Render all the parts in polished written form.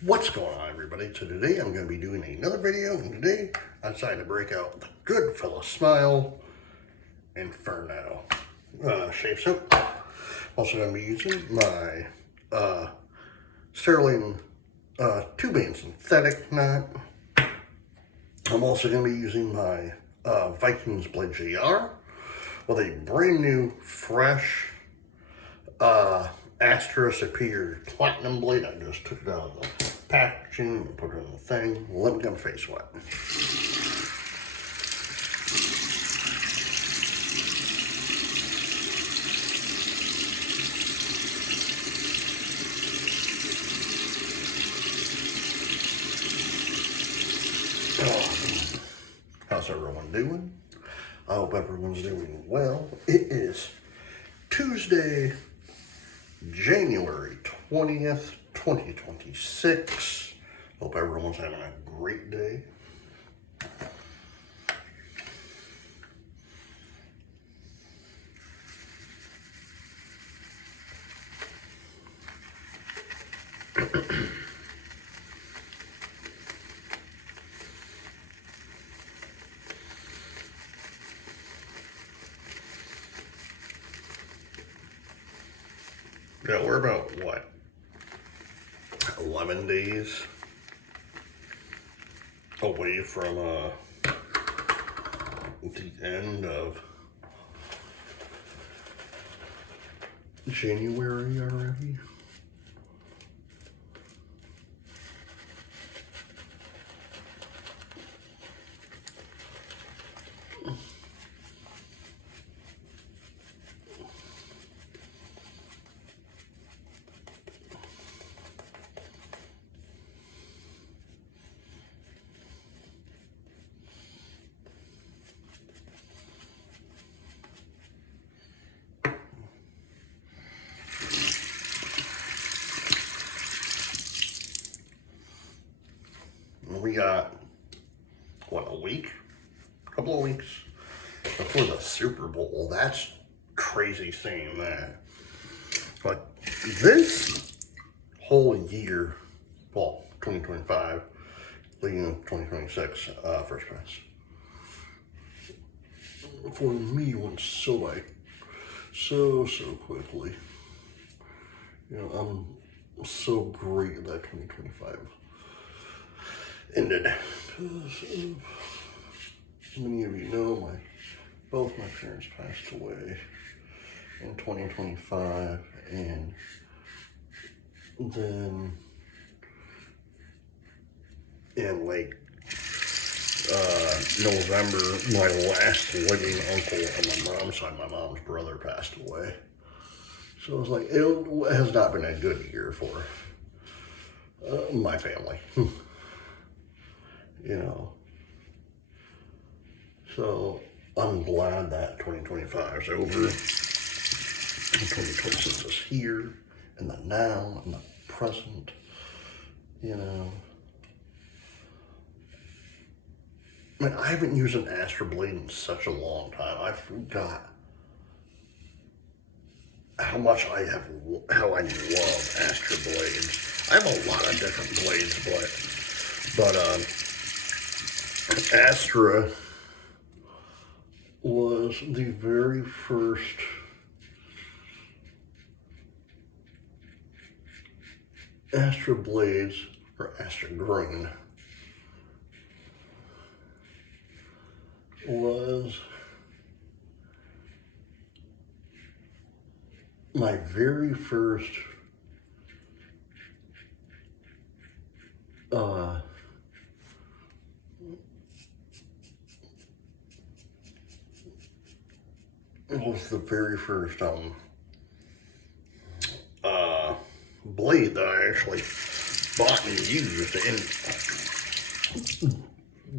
What's going on, everybody? So today I'm going to be doing another video, and today I decided to break out the Goodfella Smile Inferno shave soap. Also going to be using my Sterling 2-band synthetic knot. I'm also going to be using my Vikings Blade JR with a brand new, fresh Astra Superior Platinum blade. I just took it out of the packaging and put it in the thing. Let me get my face wet. How's everyone doing? I hope everyone's doing well. It is Tuesday, January 20th, 2026. Hope everyone's having a great day. Yeah, we're about, what, 11 days away from the end of January already. We got, what, a couple of weeks before the Super Bowl. That's crazy saying that. But this whole year, well, 2025, leading into 2026, first pass, for me went so by so quickly. You know, I'm so great that 2025 ended. Because many of you know, both my parents passed away in 2025, and then in like November, my last living uncle on my mom's side, my mom's brother, passed away. So it was like, it has not been a good year for my family. You know, so I'm glad that 2025 is over, and 2026 is here, and the now, and the present, you know. I mean, I haven't used an Astra blade in such a long time. I forgot how much how I love Astra blades. I have a lot of different blades, but Astra was the very first Astra blades, or Astra Green, was my very first it was the very first blade that I actually bought and used, and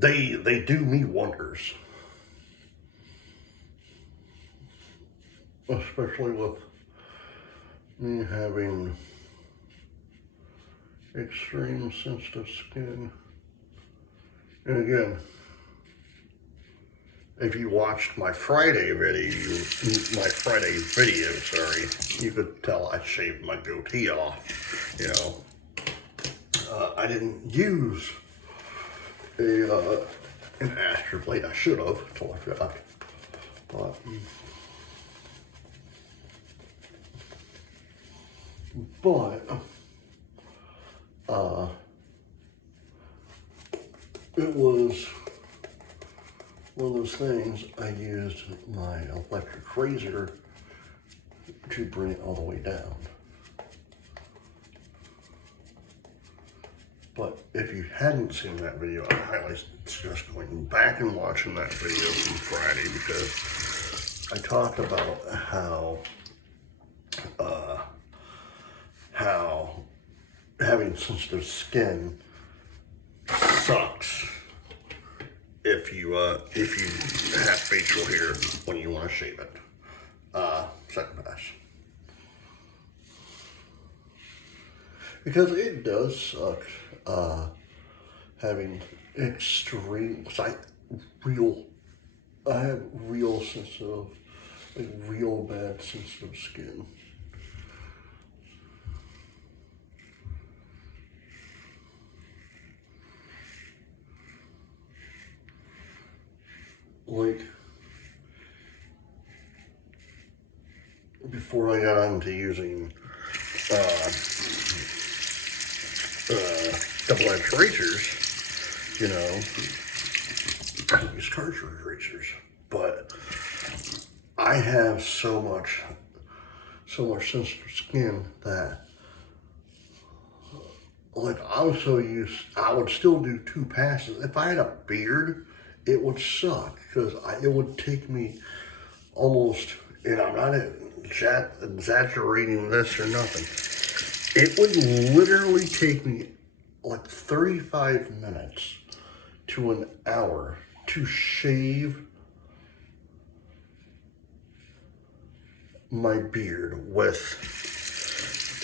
they do me wonders, especially with me having extreme sensitive skin. And again, if you watched my Friday video, you could tell I shaved my goatee off, you know. I didn't use an Astro blade. I should have until I forgot. But it was one of those things. I used my electric razor to bring it all the way down. But if you hadn't seen that video, I highly suggest going back and watching that video from Friday, because I talk about how having sensitive skin sucks if you have facial hair when you want to shave it. Second pass. Because it does suck having extreme, I have real sensitive, like real bad sensitive skin. Like, before I got into using double-edged razors, you know, I use cartridge razors, but I have so much sensitive skin that, like, I would still do 2 passes. If I had a beard, it would suck, because it would take me almost, and I'm not exaggerating this or nothing, it would literally take me like 35 minutes to an hour to shave my beard with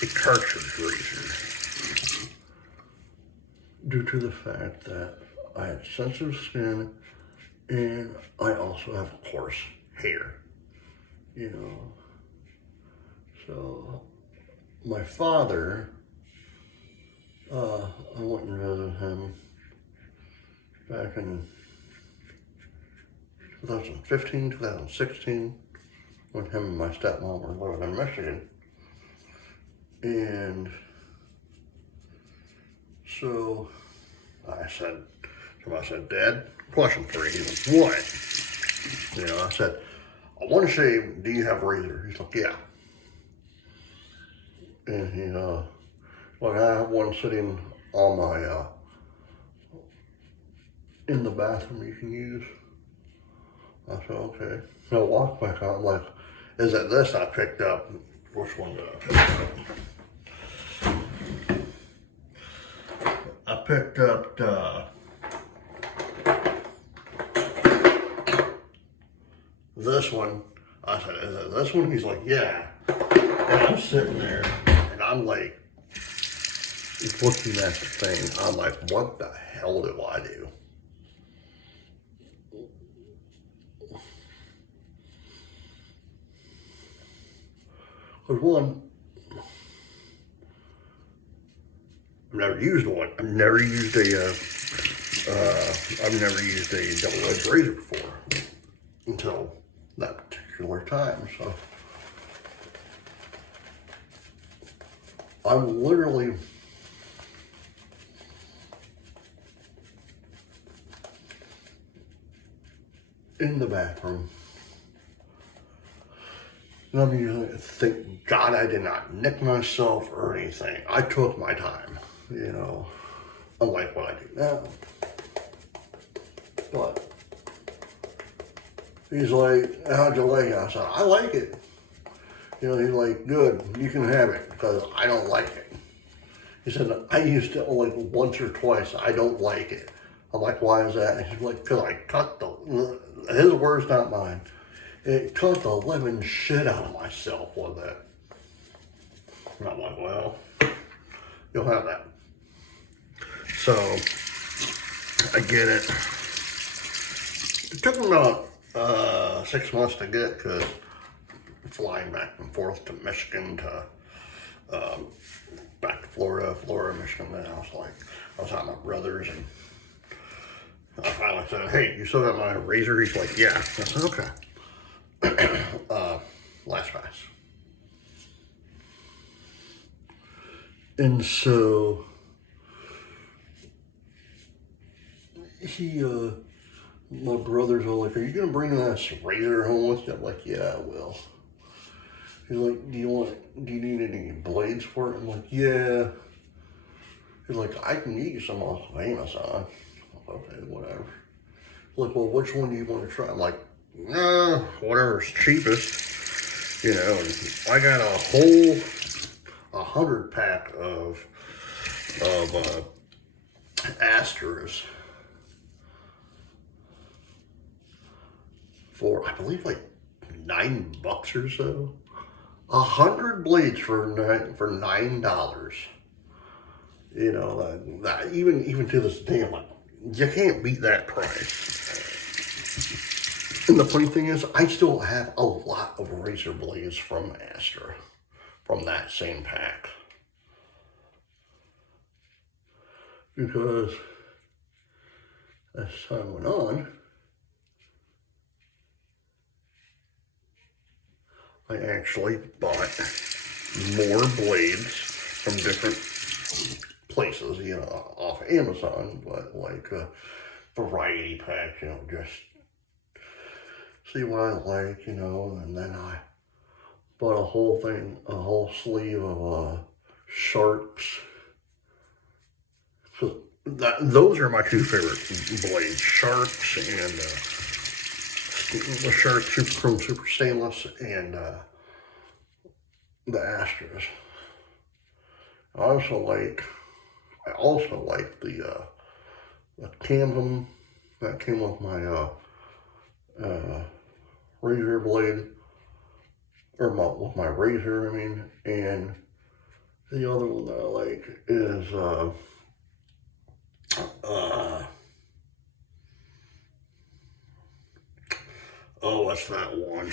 a cartridge razor, due to the fact that I have sensitive skin and I also have coarse hair, you know. So my father, I went and visited him back in 2015, 2016, when him and my stepmom were living in Michigan. And so I said, Dad, question for you. He went, what? You know, I said, I want to shave, do you have a razor? He's like, yeah. And he, like, I have one sitting on my, in the bathroom you can use. I said, okay. So I walked back out, I'm like, is it this? I picked up, which one did I pick up? I picked up this one. I said, is it this one? He's like, yeah. And I'm sitting there, and I'm like, looking at the thing. I'm like, what the hell do I do? Because one, I've never used one. I've never used a double-edged razor before until that particular time. So I'm literally in the bathroom. And I'm usually, thank God I did not nick myself or anything. I took my time, you know, unlike what I do now. But he's like, how'd you like it? I said, I like it. You know, he's like, good, you can have it, because I don't like it. He said, I used it like once or twice. I don't like it. I'm like, why is that? And he's like, because I cut his words, not mine. It cut the living shit out of myself with it. And I'm like, well, you'll have that. So, I get it. It took me about 6 months to get, because flying back and forth to Michigan to back to Florida, Michigan. Then I was at my brother's, and I finally said, "Hey, you still got my razor?" He's like, "Yeah." I said, "Okay." Last pass. And so my brother's all like, "Are you gonna bring this razor home with you?" I'm like, "Yeah, I will." He's like, do you need any blades for it?" I'm like, "Yeah." He's like, "I can get you some off of Amazon." I'm like, "Okay, whatever." He's like, "Well, which one do you want to try?" I'm like, whatever's cheapest, you know. And I got a whole 100-pack of Asters for, I believe, like $9 or so. 100 blades for $9. You know, that even to this day, I'm like, you can't beat that price. And the funny thing is, I still have a lot of razor blades from Astra, from that same pack. Because as time went on, I actually bought more blades from different places, you know, off Amazon, but like a variety pack, you know, just see what I like, you know. And then I bought a whole sleeve of Sharps. So those are my two favorite blades, Sharps and the Sharp Super Chrome Super Stainless, and the Astras. I also like the tandem that came with my razor blade, or with my razor, I mean. And the other one that I like is what's that one?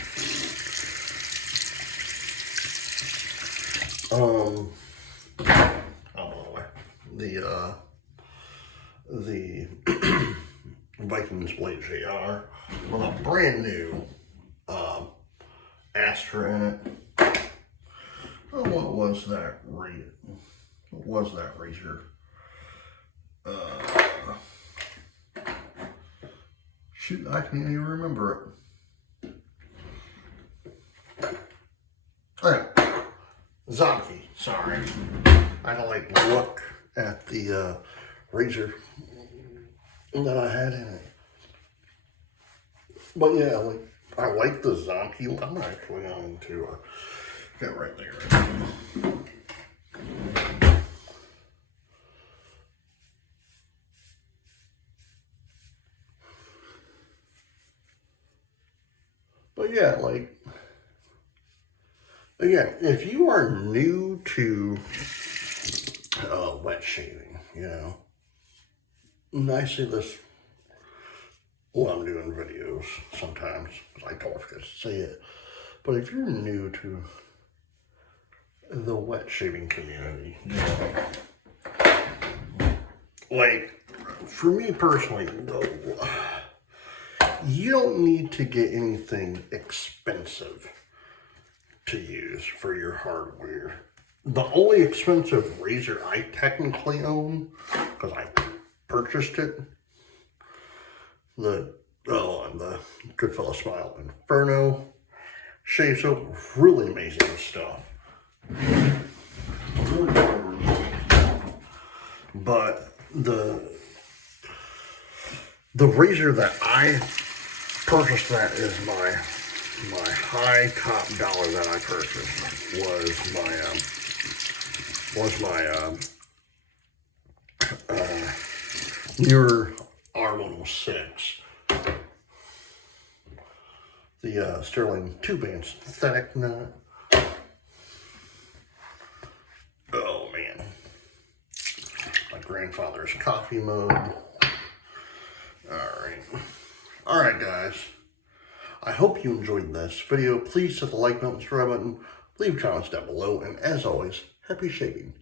The Vikings Blade JR with a brand new Astra in it. Oh, what was that razor? Shoot, I can't even remember it. Alright, Zombie, sorry. I don't like look at the razor that I had in it. But yeah, like, I like the Zombie. I'm actually going to get right there. But yeah, like, again, if you are new to wet shaving, you know, and I see this while I'm doing videos sometimes, I don't forget to say it, but if you're new to the wet shaving community, you know, like, for me personally, though, you don't need to get anything expensive to use for your hardware. The only expensive razor I technically own, because I purchased it, the Goodfellow Smile Inferno shave soap, really amazing stuff. But the razor that I purchased, that is my high top dollar that I purchased, was my newer R106, the Sterling 2-band synthetic nut. Oh man, my grandfather's coffee mug. All right, guys. I hope you enjoyed this video. Please hit the like button, subscribe button, leave comments down below, and as always, happy shaving.